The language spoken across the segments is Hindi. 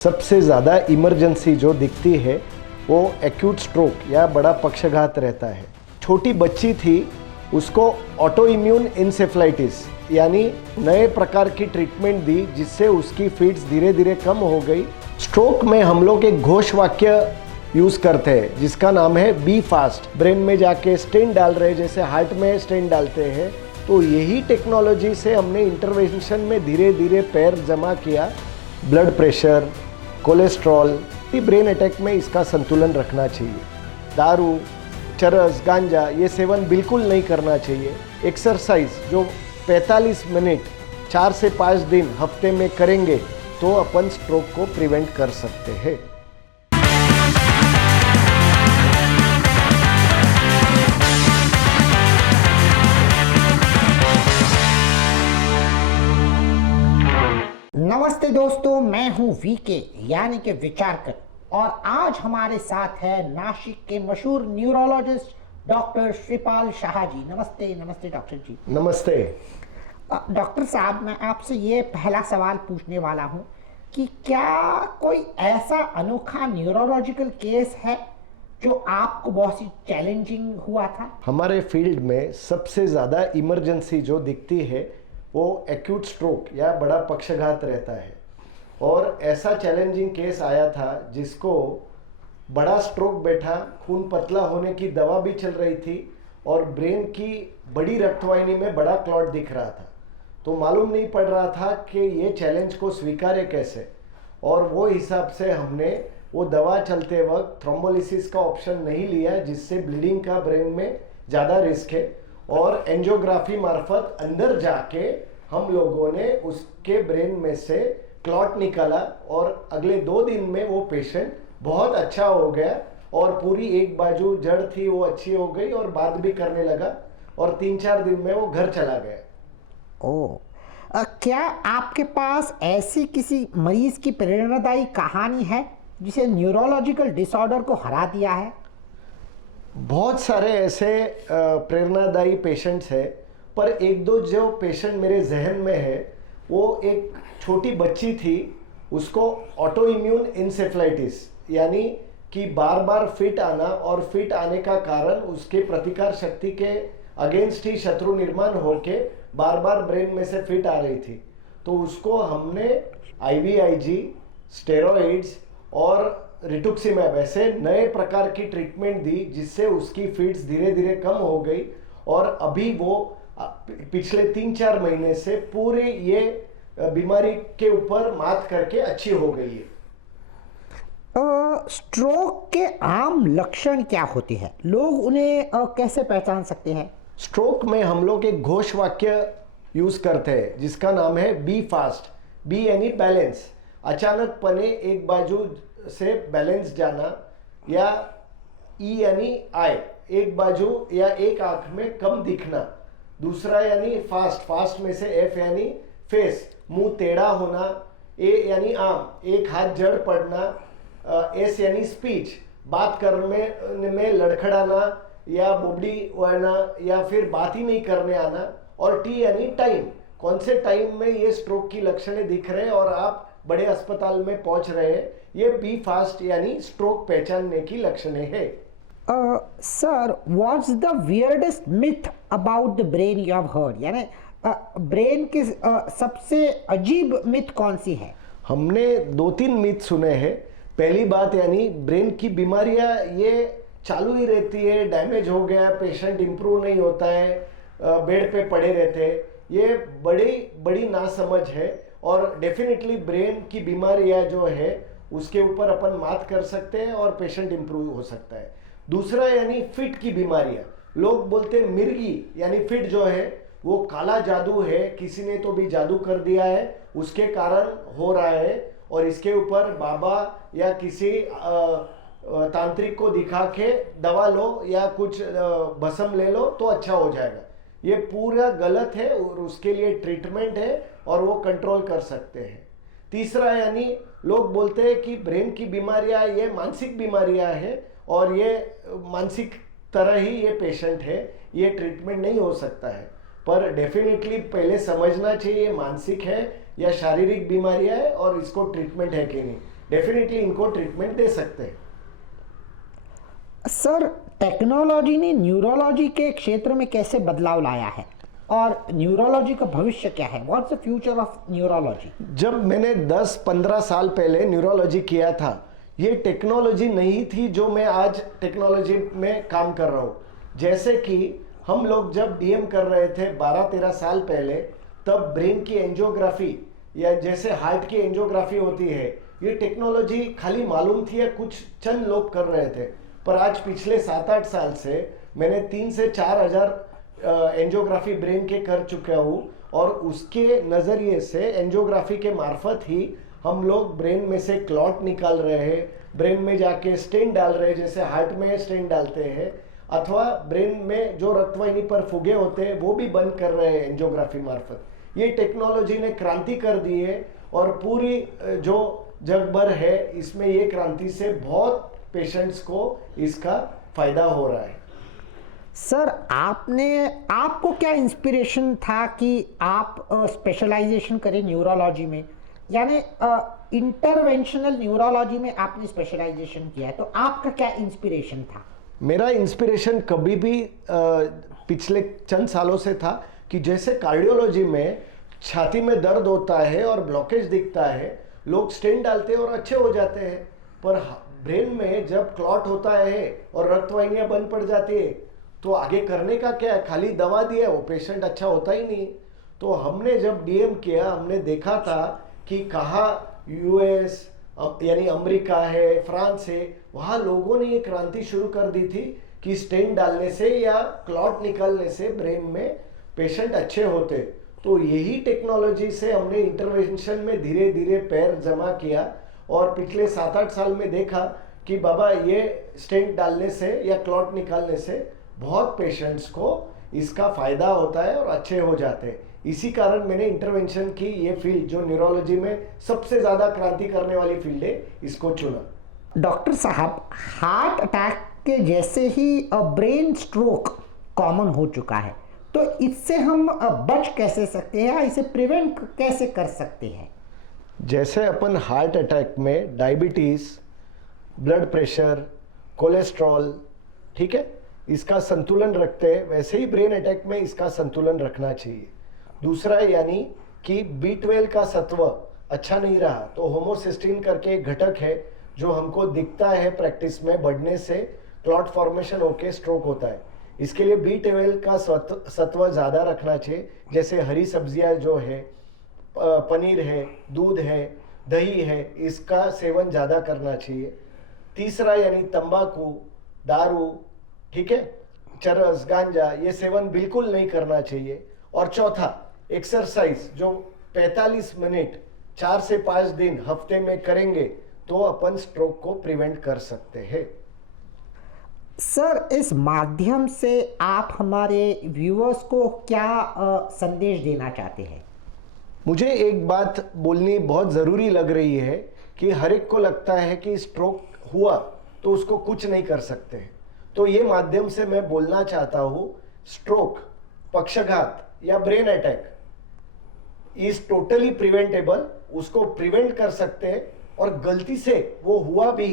सबसे ज़्यादा इमरजेंसी जो दिखती है वो एक्यूट स्ट्रोक या बड़ा पक्षाघात रहता है। छोटी बच्ची थी, उसको ऑटो इम्यून इंसेफ्लाइटिस यानी नए प्रकार की ट्रीटमेंट दी जिससे उसकी फिट्स धीरे धीरे कम हो गई। स्ट्रोक में हम लोग एक घोष वाक्य यूज़ करते हैं जिसका नाम है बी फास्ट। ब्रेन में जाके स्टेंट डाल रहे जैसे हार्ट में स्टेंट डालते हैं, तो यही टेक्नोलॉजी से हमने इंटरवेंशन में धीरे धीरे पैर जमा किया। Blood pressure, cholesterol, brain attack में इसका संतुलन रखना चाहिए। दारू, चरस, गांजा ये सेवन बिल्कुल नहीं करना चाहिए। एक्सरसाइज जो 45 मिनट 4 से 5 दिन हफ्ते में करेंगे तो अपन स्ट्रोक को प्रिवेंट कर सकते हैं। नमस्ते दोस्तों, मैं हूं वीके यानी कि विचारकर और आज हमारे साथ है नासिक के मशहूर न्यूरोलॉजिस्ट डॉक्टर श्रीपाल शाह जी। नमस्ते। नमस्ते डॉक्टर जी। नमस्ते डॉक्टर साहब, मैं आपसे ये पहला सवाल पूछने वाला हूं कि क्या कोई ऐसा अनोखा न्यूरोलॉजिकल केस है जो आपको बहुत ही चैलेंजिंग हुआ था? हमारे फील्ड में सबसे ज़्यादा इमरजेंसी जो दिखती है वो एक्यूट स्ट्रोक या बड़ा पक्षाघात रहता है। और ऐसा चैलेंजिंग केस आया था जिसको बड़ा स्ट्रोक बैठा, खून पतला होने की दवा भी चल रही थी और ब्रेन की बड़ी रक्तवाहिनी में बड़ा क्लॉट दिख रहा था। तो मालूम नहीं पड़ रहा था कि ये चैलेंज को स्वीकारे कैसे, और वो हिसाब से हमने वो दवा चलते वक्त थ्रोम्बोलिसिस का ऑप्शन नहीं लिया जिससे ब्लीडिंग का ब्रेन में ज़्यादा रिस्क है। और एंजियोग्राफी मार्फत अंदर जाके हम लोगों ने उसके ब्रेन में से क्लॉट निकाला और अगले 2 दिन में वो पेशेंट बहुत अच्छा हो गया और पूरी एक बाजू जड़ थी वो अच्छी हो गई और बात भी करने लगा और 3-4 दिन में वो घर चला गया। क्या आपके पास ऐसी किसी मरीज की प्रेरणादायी कहानी है जिसे न्यूरोलॉजिकल डिसऑर्डर को हरा दिया है? बहुत सारे ऐसे प्रेरणादायी पेशेंट्स हैं, पर एक दो जो पेशेंट मेरे जहन में है, वो एक छोटी बच्ची थी, उसको ऑटो इम्यून इंसेफ्लाइटिस यानी कि बार बार फिट आना और फिट आने का कारण उसके प्रतिकार शक्ति के अगेंस्ट ही शत्रु निर्माण होके बार बार ब्रेन में से फिट आ रही थी। तो उसको हमने IVIG, स्टेरॉइड्स और रिटुक्सिमैब ऐसे नए प्रकार की ट्रीटमेंट दी जिससे उसकी फिट्स धीरे धीरे कम हो गई और अभी वो पिछले 3-4 महीने से पूरे ये बीमारी के ऊपर मात करके अच्छी हो गई है। स्ट्रोक के आम लक्षण क्या होते हैं? लोग उन्हें कैसे पहचान सकते हैं? स्ट्रोक में हम लोग एक घोष वाक्य यूज करते हैं जिसका नाम है बी फास्ट। बी यानी बैलेंस, अचानक पने एक बाजू से बैलेंस जाना, या ई यानी आई, एक बाजू या एक आंख में कम दिखना। दूसरा यानी फास्ट, फास्ट में से एफ यानी फेस, मुंह टेढ़ा होना। ए यानी आम, एक हाथ जड़ पड़ना। एस यानी स्पीच, बात करने में लड़खड़ाना या बोबड़ी वरना या फिर बात ही नहीं करने आना। और टी यानी टाइम, कौन से टाइम में ये स्ट्रोक की लक्षणें दिख रहे हैं और आप बड़े अस्पताल में पहुंच रहे हैं, ये बी फास्ट यानी स्ट्रोक पहचानने की लक्षणें हैं। Sir, what's the weirdest myth about the brain you have heard? यानी ब्रेन की सबसे अजीब मिथ कौन सी है? हमने 2-3 मिथ सुने हैं। पहली बात यानी ब्रेन की बीमारियां ये चालू ही रहती है, डैमेज हो गया, पेशेंट इंप्रूव नहीं होता है, बेड पे पड़े रहते हैं। ये बड़ी नासमझ है और डेफिनेटली ब्रेन की बीमारियां जो है उसके ऊपर अपन मात कर सकते हैं और पेशेंट इंप्रूव हो सकता है। दूसरा यानी फिट की बीमारियां, लोग बोलते हैं मिर्गी यानी फिट जो है वो काला जादू है, किसी ने तो भी जादू कर दिया है उसके कारण हो रहा है और इसके ऊपर बाबा या किसी तांत्रिक को दिखा के दवा लो या कुछ भस्म ले लो तो अच्छा हो जाएगा। ये पूरा गलत है और उसके लिए ट्रीटमेंट है और वो कंट्रोल कर सकते हैं। तीसरा यानी लोग बोलते हैं कि ब्रेन की बीमारियां ये मानसिक बीमारियां हैं और ये मानसिक तरह ही ये पेशेंट है, ये ट्रीटमेंट नहीं हो सकता है। पर डेफिनेटली पहले समझना चाहिए मानसिक है या शारीरिक बीमारियां है और इसको ट्रीटमेंट है कि नहीं। डेफिनेटली इनको ट्रीटमेंट दे सकते हैं। सर, टेक्नोलॉजी ने न्यूरोलॉजी के क्षेत्र में कैसे बदलाव लाया है और न्यूरोलॉजी का भविष्य क्या है? What's the future of neurology? जब मैंने 10-15 साल पहले न्यूरोलॉजी किया था, ये टेक्नोलॉजी नहीं थी जो मैं आज टेक्नोलॉजी में काम कर रहा हूँ। जैसे कि हम लोग जब डीएम कर रहे थे 12-13 साल पहले, तब ब्रेन की एंजियोग्राफी या जैसे हार्ट की एंजियोग्राफी होती है, ये टेक्नोलॉजी खाली मालूम थी या कुछ चंद लोग कर रहे थे। पर आज पिछले 7-8 साल से मैंने 3 से 4 हजार एंजियोग्राफी ब्रेन के कर चुका हूँ, और उसके नज़रिए से एंजियोग्राफी के मार्फत ही हम लोग ब्रेन में से क्लॉट निकाल रहे हैं, ब्रेन में जाके स्टेंट डाल रहे हैं, जैसे हार्ट में स्टेंट डालते हैं, अथवा ब्रेन में जो रक्तवाहिनी पर फुगे होते हैं वो भी बंद कर रहे हैं एंजियोग्राफी मार्फत। ये टेक्नोलॉजी ने क्रांति कर दी है, और पूरी जो जग भर है इसमें ये क्रांति से बहुत पेशेंट्स को इसका फायदा हो रहा है। सर, आपको क्या इंस्पिरेशन था कि आप स्पेशलाइजेशन करें न्यूरोलॉजी में, यानी इंटरवेंशनल न्यूरोलॉजी में आपने स्पेशलाइजेशन किया है, तो आपका क्या इंस्पिरेशन था? मेरा इंस्पिरेशन कभी भी पिछले चंद सालों से था कि जैसे कार्डियोलॉजी में छाती में दर्द होता है और ब्लॉकेज दिखता है, लोग स्टेंट डालते हैं और अच्छे हो जाते हैं, पर ब्रेन में जब क्लॉट होता है और रक्तवाहिनियां बंद पड़ जाती है तो आगे करने का क्या है, खाली दवा दिया, वो पेशेंट अच्छा होता ही नहीं। तो हमने जब डीएम किया, हमने देखा था कि कहाँ यूएस यानी अमेरिका है, फ्रांस है, वहाँ लोगों ने ये क्रांति शुरू कर दी थी कि स्टेंट डालने से या क्लॉट निकालने से ब्रेन में पेशेंट अच्छे होते। तो यही टेक्नोलॉजी से हमने इंटरवेंशन में धीरे धीरे पैर जमा किया, और पिछले 7-8 साल में देखा कि बाबा ये स्टेंट डालने से या क्लॉट निकालने से बहुत पेशेंट्स को इसका फायदा होता है और अच्छे हो जाते हैं। इसी कारण मैंने इंटरवेंशन की ये फील्ड, जो न्यूरोलॉजी में सबसे ज़्यादा क्रांति करने वाली फील्ड है, इसको चुना। डॉक्टर साहब, हार्ट अटैक के जैसे ही ब्रेन स्ट्रोक कॉमन हो चुका है, तो इससे हम बच कैसे सकते हैं, इसे प्रिवेंट कैसे कर सकते हैं? जैसे अपन हार्ट अटैक में डायबिटीज़, ब्लड प्रेशर, कोलेस्ट्रॉल, ठीक है, इसका संतुलन रखते हैं, वैसे ही ब्रेन अटैक में इसका संतुलन रखना चाहिए। दूसरा यानी कि B12 का सत्व अच्छा नहीं रहा, तो होमोसिस्टीन करके एक घटक है जो हमको दिखता है प्रैक्टिस में बढ़ने से क्लॉट फॉर्मेशन होके स्ट्रोक होता है। इसके लिए B12 का सत्व ज़्यादा रखना चाहिए, जैसे हरी सब्जियां जो है, पनीर है, दूध है, दही है, इसका सेवन ज़्यादा करना चाहिए। तीसरा यानी तंबाकू, दारू, ठीक है, चरस, गांजा, ये सेवन बिल्कुल नहीं करना चाहिए। और चौथा एक्सरसाइज, जो 45 मिनट 4 से 5 दिन हफ्ते में करेंगे तो अपन स्ट्रोक को प्रिवेंट कर सकते हैं। सर, इस माध्यम से आप हमारे व्यूअर्स को क्या संदेश देना चाहते हैं? मुझे एक बात बोलनी बहुत ज़रूरी लग रही है कि हर एक को लगता है कि स्ट्रोक हुआ तो उसको कुछ नहीं कर सकते, तो ये माध्यम से मैं बोलना चाहता हूँ, स्ट्रोक, पक्षाघात या brain attack is totally preventable, उसको प्रिवेंट कर सकते हैं, और गलती से वो हुआ भी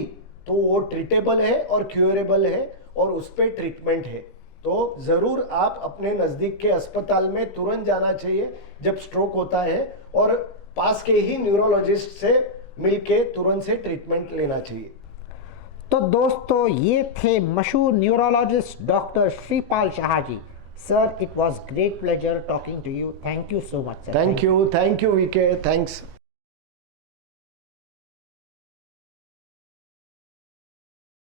तो वो ट्रीटेबल है और क्यूरेबल है, और उस पर ट्रीटमेंट है। तो ज़रूर आप अपने नज़दीक के अस्पताल में तुरंत जाना चाहिए जब स्ट्रोक होता है, और पास के ही न्यूरोलॉजिस्ट से मिलके तुरंत से ट्रीटमेंट लेना चाहिए। तो दोस्तों, ये थे मशहूर neurologist doctor Shripal Shah ji. Sir, it was great pleasure talking to you. Thank you so much sir. Thank you VK, thanks.